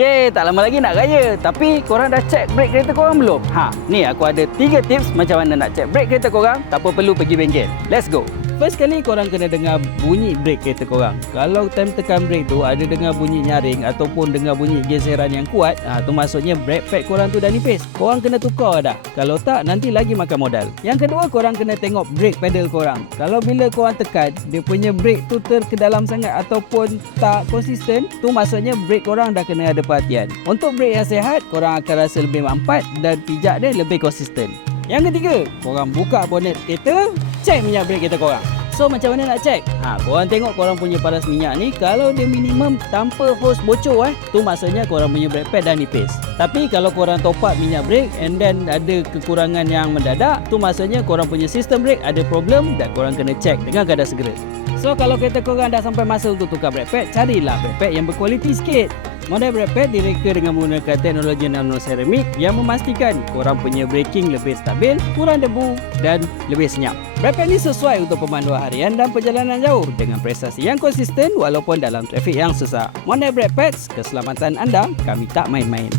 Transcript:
Yeay, tak lama lagi nak raya. Tapi korang dah check brake kereta korang belum? Ni aku ada 3 tips macam mana nak check brake kereta korang tanpa perlu pergi bengkel. Let's go. First kali korang kena dengar bunyi brake kereta korang. Kalau time tekan brake tu ada dengar bunyi nyaring ataupun dengar bunyi geseran yang kuat, tu maksudnya brake pad korang tu dah nipis. Korang kena tukar dah. Kalau tak, nanti lagi makan modal. Yang kedua, korang kena tengok brake pedal korang. Kalau bila korang tekan, dia punya brake tu terkedalam sangat ataupun tak konsisten, tu maksudnya brake korang dah kena ada perhatian. Untuk brake yang sihat, korang akan rasa lebih mampat dan pijak dia lebih konsisten. Yang ketiga, korang buka bonet kereta, check minyak brake kereta korang. So macam mana nak check? Korang tengok korang punya paras minyak ni, kalau dia minimum tanpa hose bocor tu maksudnya korang punya brake pad dah nipis. Tapi kalau korang top up minyak brake and then ada kekurangan yang mendadak, tu maksudnya korang punya sistem brake ada problem dan korang kena check dengan keadaan segera. So kalau kereta korang dah sampai masa untuk tukar brake pad, carilah brake pad yang berkualiti sikit. Model brake pad direka dengan menggunakan teknologi nanoseramik yang memastikan korang punya braking lebih stabil, kurang debu dan lebih senyap. Brake pad ni sesuai untuk pemanduan harian dan perjalanan jauh dengan prestasi yang konsisten walaupun dalam trafik yang susah. Model brake pads, keselamatan anda kami tak main-main.